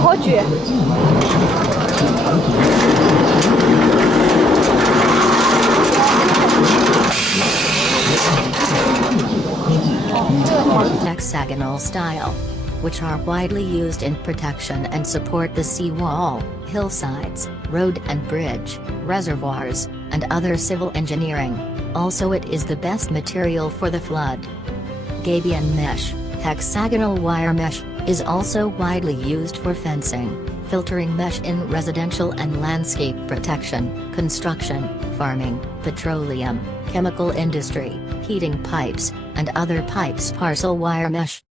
好举。Hexagonal style, which are widely used in protection and support the seawall, hillsides, road and bridge, reservoirs, and other civil engineering. Also, it is the best material for the flood. Gabion mesh, hexagonal wire mesh, is also widely used for fencing, filtering mesh in residential and landscape protection, construction, farming, petroleum, chemical industry, heating pipes, and other pipes. Parcel wire mesh,